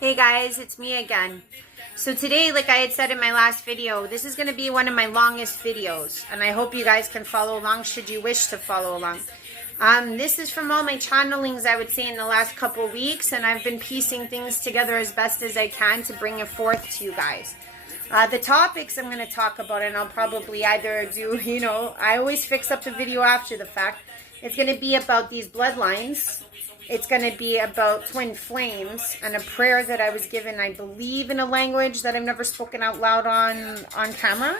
Hey guys, it's me again. So today, like I had said in my last video, this is going to be one of my longest videos, and I hope you guys can follow along should you wish to follow along. This is from all my channelings, I would say, in the last couple weeks, and I've been piecing things together as best as I can to bring it forth to you guys. The topics I'm going to talk about, and I'll probably either do, I always fix up the video after the fact. It's going to be about these bloodlines. It's going to be about twin flames and a prayer that I was given, I believe, in a language that I've never spoken out loud on camera.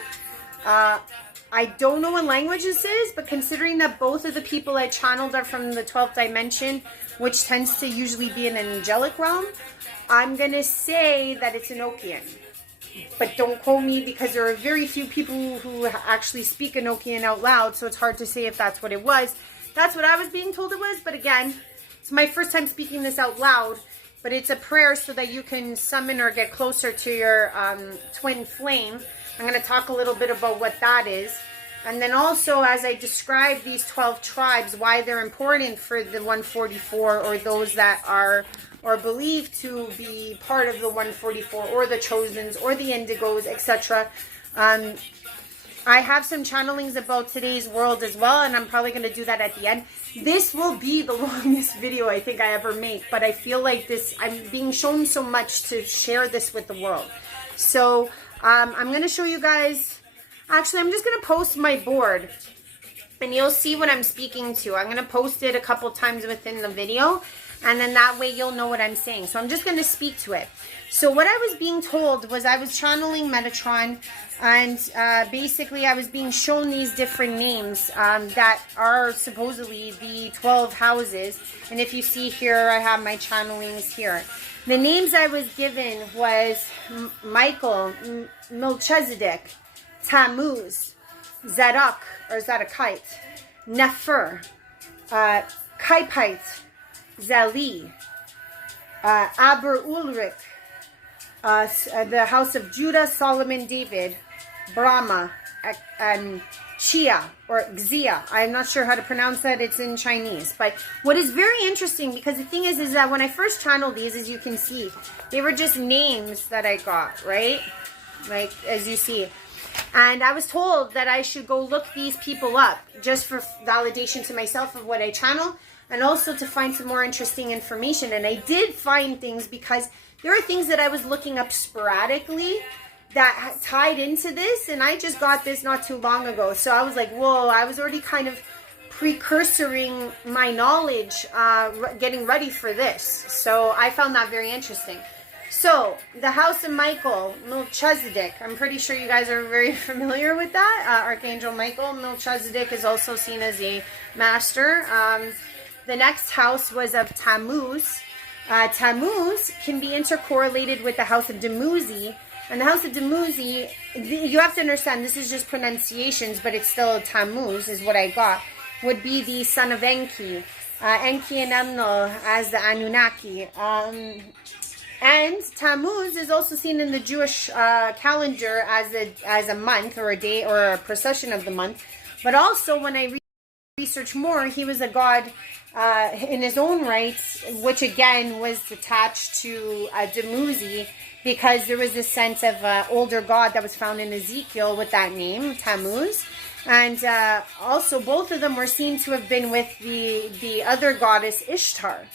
I don't know what language this is, but considering that both of the people I channeled are from the 12th dimension, which tends to usually be in an angelic realm, I'm going to say that it's Enochian. But don't quote me, because there are very few people who actually speak Enochian out loud, so it's hard to say if that's what it was. That's what I was being told it was, but again, it's my first time speaking this out loud, but it's a prayer so that you can summon or get closer to your twin flame. I'm going to talk a little bit about what that is. And then also, as I describe these 12 tribes, why they're important for the 144, or those that are or believed to be part of the 144, or the Chosens, or the Indigos, etc. I have some channelings about today's world as well, and I'm probably going to do that at the end. This will be the longest video I think I ever make, but I feel like I'm being shown so much to share this with the world. So I'm going to show you guys. Actually, I'm just going to post my board, and you'll see what I'm speaking to. I'm going to post it a couple times within the video, and then that way you'll know what I'm saying. So I'm just going to speak to it. So what I was being told was I was channeling Metatron, and basically I was being shown these different names that are supposedly the 12 houses. And if you see here, I have my channelings here. The names I was given was Michael, Melchizedek, Tammuz, Zadok, or Zadokite, Nefer, Kaipite, Zali, Aber Ulrich, the house of Judah, Solomon, David, Brahma, and Chia, or Xia. I'm not sure how to pronounce that. It's in Chinese. But what is very interesting, because the thing is that when I first channeled these, as you can see, they were just names that I got, right? Like, as you see. And I was told that I should go look these people up, just for validation to myself of what I channel, and also to find some more interesting information. And I did find things, because there are things that I was looking up sporadically that tied into this, and I just got this not too long ago. So I was like, whoa, I was already kind of precursoring my knowledge, getting ready for this. So I found that very interesting. So the house of Michael, Melchizedek, I'm pretty sure you guys are very familiar with that. Archangel Michael. Melchizedek is also seen as a master. The next house was of Tammuz. Tammuz can be intercorrelated with the house of Dumuzi. And the house of Dumuzi, you have to understand, this is just pronunciations, but it's still Tammuz, is what I got, would be the son of Enki. Enki and Enlil as the Anunnaki. And Tammuz is also seen in the Jewish calendar as a month, or a day, or a procession of the month. But also, when I research more, he was a god in his own rights, which again was attached to Dumuzi, because there was this sense of older god that was found in Ezekiel with that name, Tammuz. And also both of them were seen to have been with the other goddess Ishtar.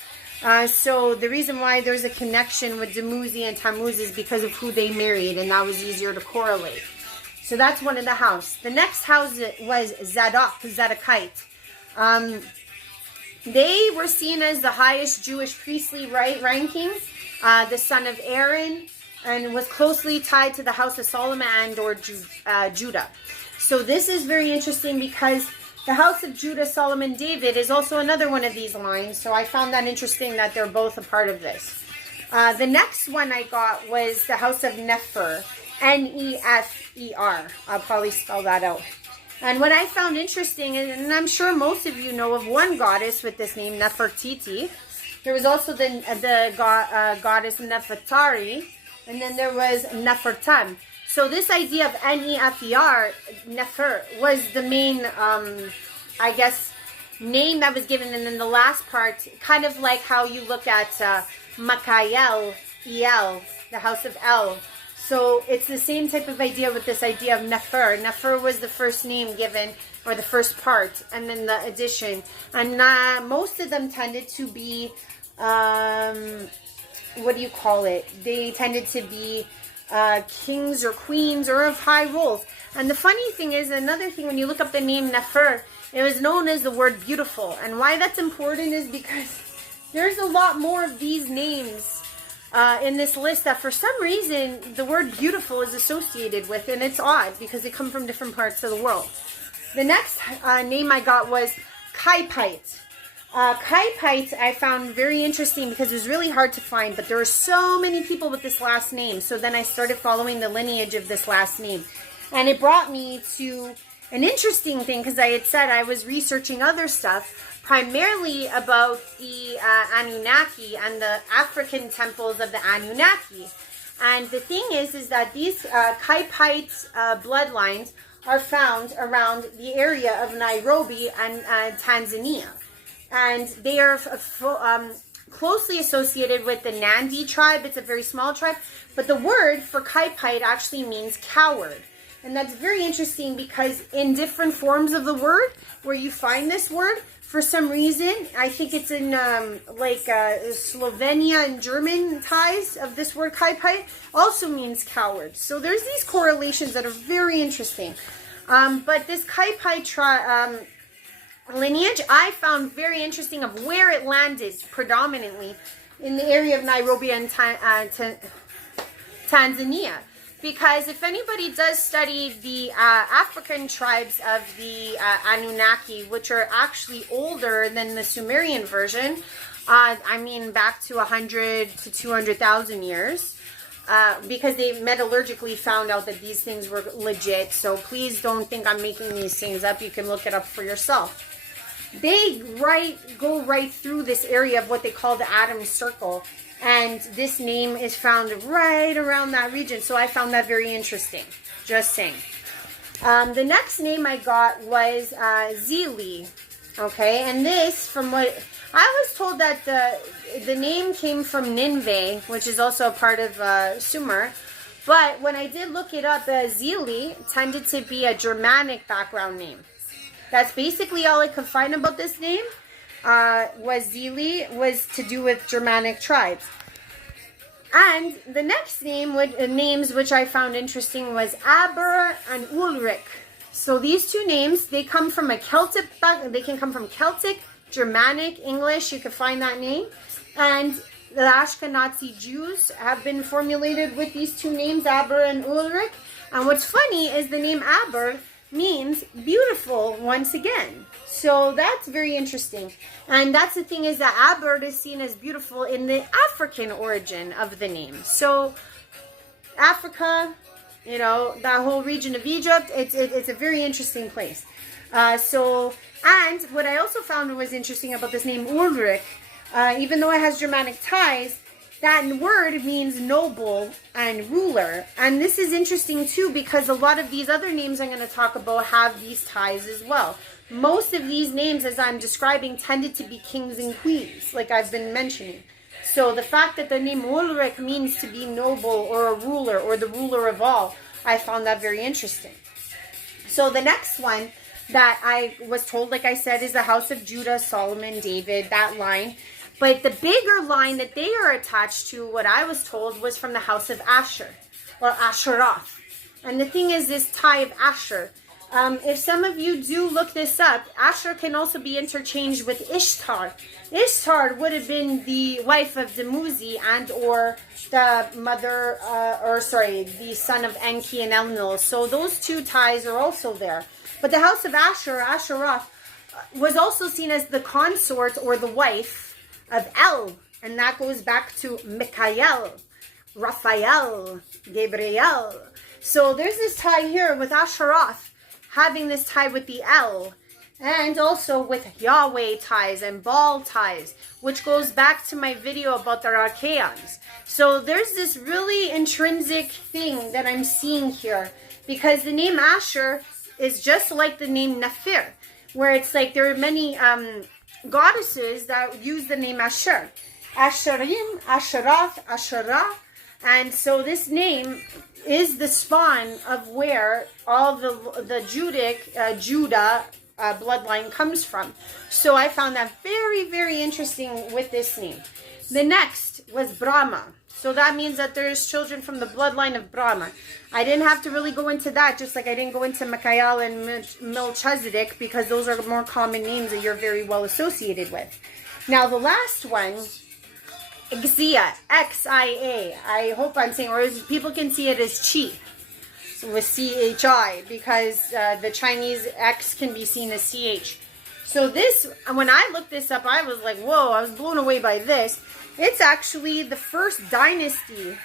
So the reason why there's a connection with Dumuzi and Tammuz is because of who they married, and that was easier to correlate. So that's one of the house. The next house was Zadok, Zadokite. They were seen as the highest Jewish priestly ranking, the son of Aaron, and was closely tied to the house of Solomon and or Judah. So this is very interesting, because the house of Judah, Solomon, David is also another one of these lines. So I found that interesting that they're both a part of this. The next one I got was the house of Nefer, Nefer. I'll probably spell that out. And what I found interesting, and I'm sure most of you know of one goddess with this name, Nefertiti. There was also the goddess Nefertari, and then there was Nefertam. So this idea of Nefer, Nefer, was the main, I guess, name that was given. And then the last part, kind of like how you look at Michael El, the house of El. So it's the same type of idea with this idea of Nefer. Nefer was the first name given, or the first part, and then the addition. And most of them tended to be, what do you call it? They tended to be kings or queens or of high roles. And the funny thing is, another thing, when you look up the name Nefer, it was known as the word beautiful. And why that's important is because there's a lot more of these names in this list that for some reason the word beautiful is associated with, and it's odd because they come from different parts of the world. The next name I got was Kaipite. Kaipite I found very interesting because it was really hard to find, but there are so many people with this last name. So then I started following the lineage of this last name. And it brought me to an interesting thing because I had said I was researching other stuff, primarily about the Anunnaki and the African temples of the Anunnaki. And the thing is that these Kaipite bloodlines are found around the area of Nairobi and Tanzania. And they are closely associated with the Nandi tribe. It's a very small tribe. But the word for Kaipite actually means coward. And that's very interesting because in different forms of the word, where you find this word, for some reason, I think it's in Slovenia and German ties of this word Kaipite, also means coward. So there's these correlations that are very interesting. But this Kaipite lineage I found very interesting of where it landed predominantly in the area of Nairobi and Tanzania. Because if anybody does study the African tribes of the Anunnaki, which are actually older than the Sumerian version, I mean back to 100 to 200,000 years, because they metallurgically found out that these things were legit. So please don't think I'm making these things up. You can look it up for yourself. They go right through this area of what they call the Adam's Circle. And this name is found right around that region. So I found that very interesting. Just saying. The next name I got was Zili. Okay. And this, from what I was told, that the name came from Nineveh, which is also a part of Sumer. But when I did look it up, Zili tended to be a Germanic background name. That's basically all I could find about this name. Was Zili, was to do with Germanic tribes. And the next names which I found interesting was Aber and Ulrich. So these two names, they come from a Celtic, they can come from Celtic, Germanic, English, you can find that name. And the Ashkenazi Jews have been formulated with these two names, Aber and Ulrich. And what's funny is the name Aber means beautiful once again. So that's very interesting. And that's the thing, is that Aber is seen as beautiful in the African origin of the name. So Africa, you know, that whole region of Egypt, it's a very interesting place. And what I also found was interesting about this name Ulrich, even though it has Germanic ties, that word means noble and ruler. And this is interesting too, because a lot of these other names I'm going to talk about have these ties as well. Most of these names, as I'm describing, tended to be kings and queens, like I've been mentioning. So the fact that the name Ulrich means to be noble or a ruler or the ruler of all, I found that very interesting. So the next one that I was told, like I said, is the House of Judah, Solomon, David, that line. But the bigger line that they are attached to, what I was told, was from the House of Asher, or Asheroth. And the thing is, this tie of Asher, if some of you do look this up, Asher can also be interchanged with Ishtar. Ishtar would have been the wife of Dumuzi and or the mother, the son of Enki and Elnil. So those two ties are also there. But the House of Asher, Asheroth, was also seen as the consort or the wife of El, and that goes back to Michael, Raphael, Gabriel. So there's this tie here with Asheroth having this tie with the El, and also with Yahweh ties and Baal ties, which goes back to my video about the Archaeans. So there's this really intrinsic thing that I'm seeing here, because the name Asher is just like the name Nefer, where it's like there are many goddesses that use the name Asher. Asherim, Asherath, Asherah. And so this name is the spawn of where all the Judah bloodline comes from. So I found that very, very interesting with this name. The next was Brahma. So that means that there's children from the bloodline of Brahma. I didn't have to really go into that, just like I didn't go into Michael and Melchizedek, because those are more common names that you're very well associated with. Now the last one, Xia, X-I-A. I hope I'm saying, or people can see it as Chi, with C-H-I, because the Chinese X can be seen as C-H. So this, when I looked this up, I was like, whoa, I was blown away by this. It's actually the first dynasty.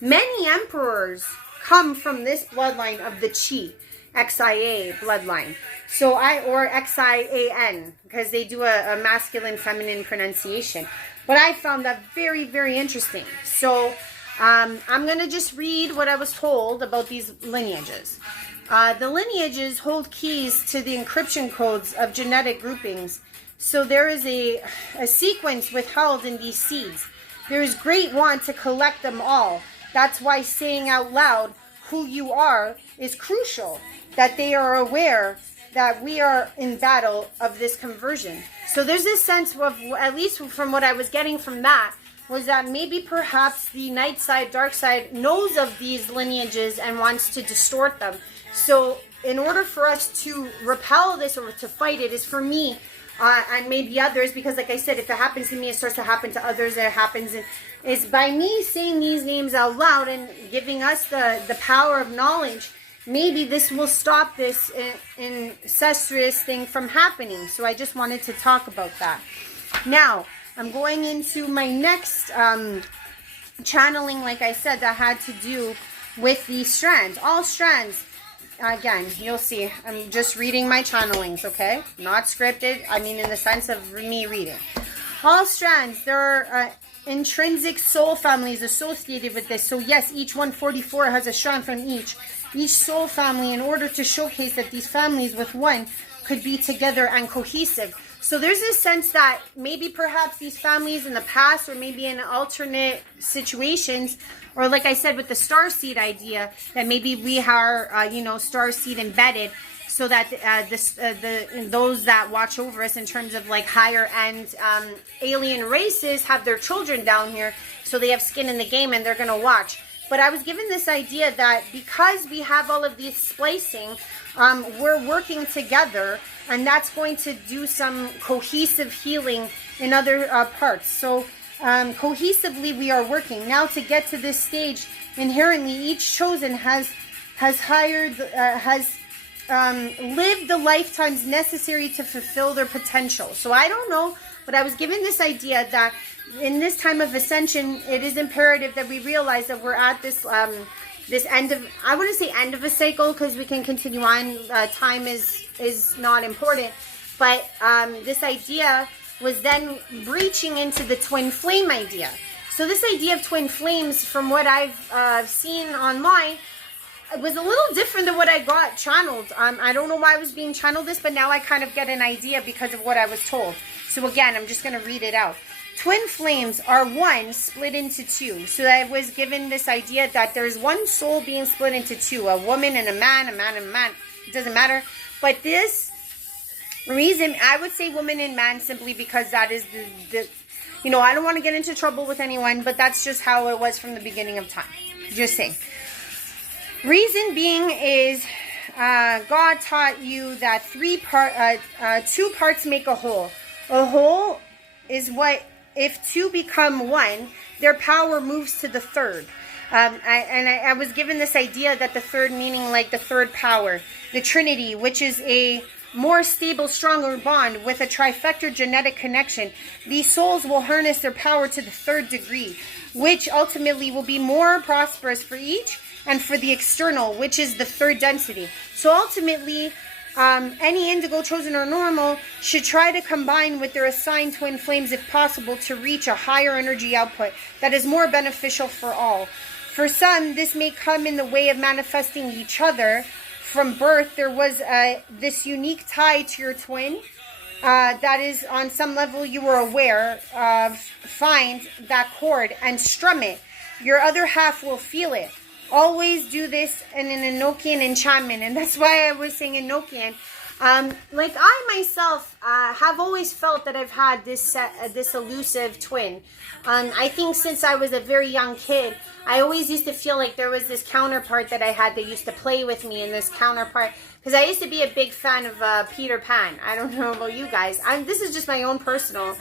Many emperors come from this bloodline of the Qi, X-I-A bloodline. So or X-I-A-N, because they do a masculine, feminine pronunciation. But I found that very, very interesting. So I'm going to just read what I was told about these lineages. The lineages hold keys to the encryption codes of genetic groupings. So there is a sequence withheld in these seeds. There is great want to collect them all. That's why saying out loud who you are is crucial, that they are aware that we are in battle of this conversion. So there's this sense of, at least from what I was getting from that, was that maybe perhaps the night side, dark side knows of these lineages and wants to distort them. So in order for us to repel this or to fight it, is for me and maybe others, because like I said, if it happens to me, it starts to happen to others. It happens, is by me saying these names out loud and giving us the power of knowledge. Maybe this will stop this incestuous thing from happening. So I just wanted to talk about that. Now, I'm going into my next channeling, like I said, that had to do with these strands. All strands, again, you'll see, I'm just reading my channelings, okay? Not scripted, I mean in the sense of me reading. All strands, there are intrinsic soul families associated with this. So yes, each 144 has a strand from each soul family, in order to showcase that these families with one could be together and cohesive. So there's this sense that maybe perhaps these families in the past, or maybe in alternate situations, or like I said with the star seed idea, that maybe we are, star seed embedded, so that those that watch over us in terms of like higher end alien races have their children down here, so they have skin in the game and they're going to watch. But I was given this idea that because we have all of these splicing, we're working together, and that's going to do some cohesive healing in other parts. So cohesively we are working. Now to get to this stage, inherently each chosen has lived the lifetimes necessary to fulfill their potential. So I don't know, but I was given this idea that in this time of ascension, it is imperative that we realize that we're at this this end of, I wouldn't say end of a cycle, because we can continue on. Time is not important, but this idea was then breaching into the twin flame idea. So this idea of twin flames, from what I've seen online, it was a little different than what I got channeled. I don't know why I was being channeled this, but now I kind of get an idea because of what I was told. So again, I'm just going to read it out. Twin flames are one split into two. So I was given this idea that there's one soul being split into two, a woman and a man, and a man. It doesn't matter. But this reason, I would say woman and man, simply because that is the I don't want to get into trouble with anyone, but that's just how it was from the beginning of time. Just saying. Reason being is God taught you that two parts make a whole. A whole is what, if two become one, their power moves to the third. I was given this idea that the third meaning like the third power, the Trinity, which is a more stable, stronger bond with a trifecta genetic connection. These souls will harness their power to the third degree, which ultimately will be more prosperous for each, and for the external, which is the third density. So ultimately, any indigo, chosen, or normal should try to combine with their assigned twin flames if possible to reach a higher energy output that is more beneficial for all. For some, this may come in the way of manifesting each other. From birth, there was this unique tie to your twin, that is on some level you were aware of, find that chord and strum it. Your other half will feel it. Always do this in an Enochian enchantment, and that's why I was saying Enochian. Like I myself have always felt that I've had this elusive twin. I think since I was a very young kid, I always used to feel like there was this counterpart that I had that used to play with me, and this counterpart, because I used to be a big fan of Peter Pan. I don't know about you guys. This is just my own personal.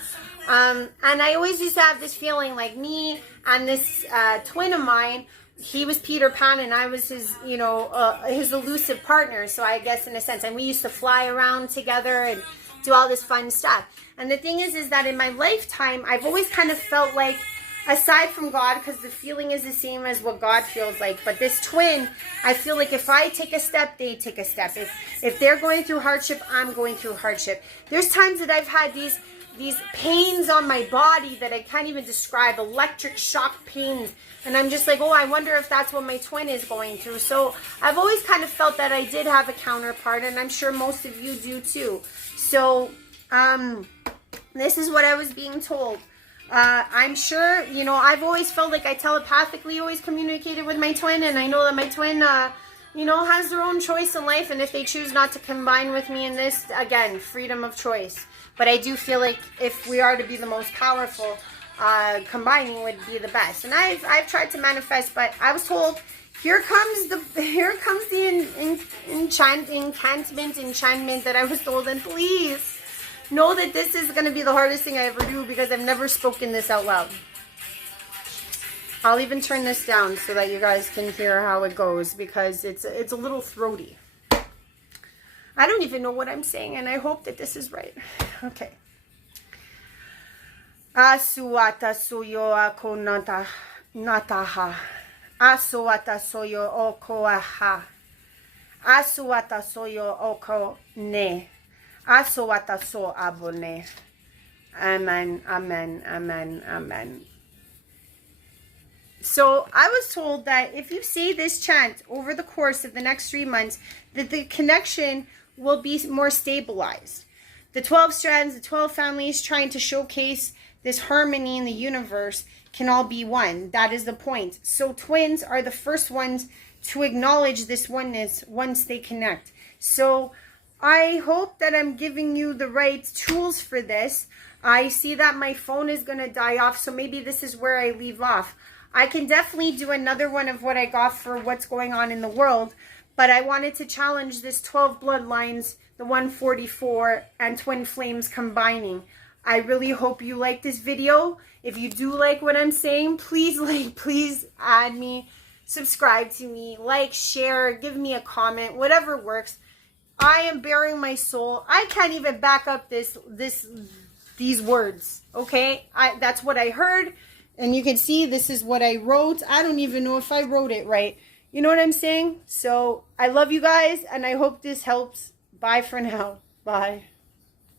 And I always used to have this feeling like me and this twin of mine, he was Peter Pan and I was his, you know, his elusive partner. So I guess in a sense, and we used to fly around together and do all this fun stuff. And the thing is that in my lifetime, I've always kind of felt like, aside from God, because the feeling is the same as what God feels like, but this twin, I feel like if I take a step, they take a step. If they're going through hardship, I'm going through hardship. There's times that I've had these pains on my body that I can't even describe, electric shock pains, and I'm just like, oh, I wonder if that's what my twin is going through. So I've always kind of felt that I did have a counterpart, and I'm sure most of you do too. So this is what I was being told. I'm sure, you know, I've always felt like I telepathically always communicated with my twin, and I know that my twin, you know, has their own choice in life, and if they choose not to combine with me in this, again, freedom of choice. But I do feel like if we are to be the most powerful, combining would be the best. And I've tried to manifest, but I was told, here comes the enchantment that I was told, and please know that this is going to be the hardest thing I ever do, because I've never spoken this out loud. I'll even turn this down so that you guys can hear how it goes, because it's a little throaty. I don't even know what I'm saying, and I hope that this is right. Okay. Asuata soyo ako nataha. Asuata soyo oko aha. Asuata soyo oko ne. Asuata so Aboneh. Amen, amen, amen, amen. So I was told that if you say this chant over the course of the next 3 months, that the connection will be more stabilized. The 12 strands, the 12 families trying to showcase this harmony in the universe can all be one. That is the point. So twins are the first ones to acknowledge this oneness once they connect. So I hope that I'm giving you the right tools for this. I see that my phone is going to die off, so maybe this is where I leave off. I can definitely do another one of what I got for what's going on in the world, but I wanted to challenge this 12 bloodlines, the 144, and twin flames combining. I really hope you like this video. If you do like what I'm saying, please add me, subscribe to me, like, share, give me a comment, whatever works. I am bearing my soul. I can't even back up these words, okay? That's what I heard, and you can see this is what I wrote. I don't even know if I wrote it right. You know what I'm saying? So I love you guys, and I hope this helps. Bye for now. Bye.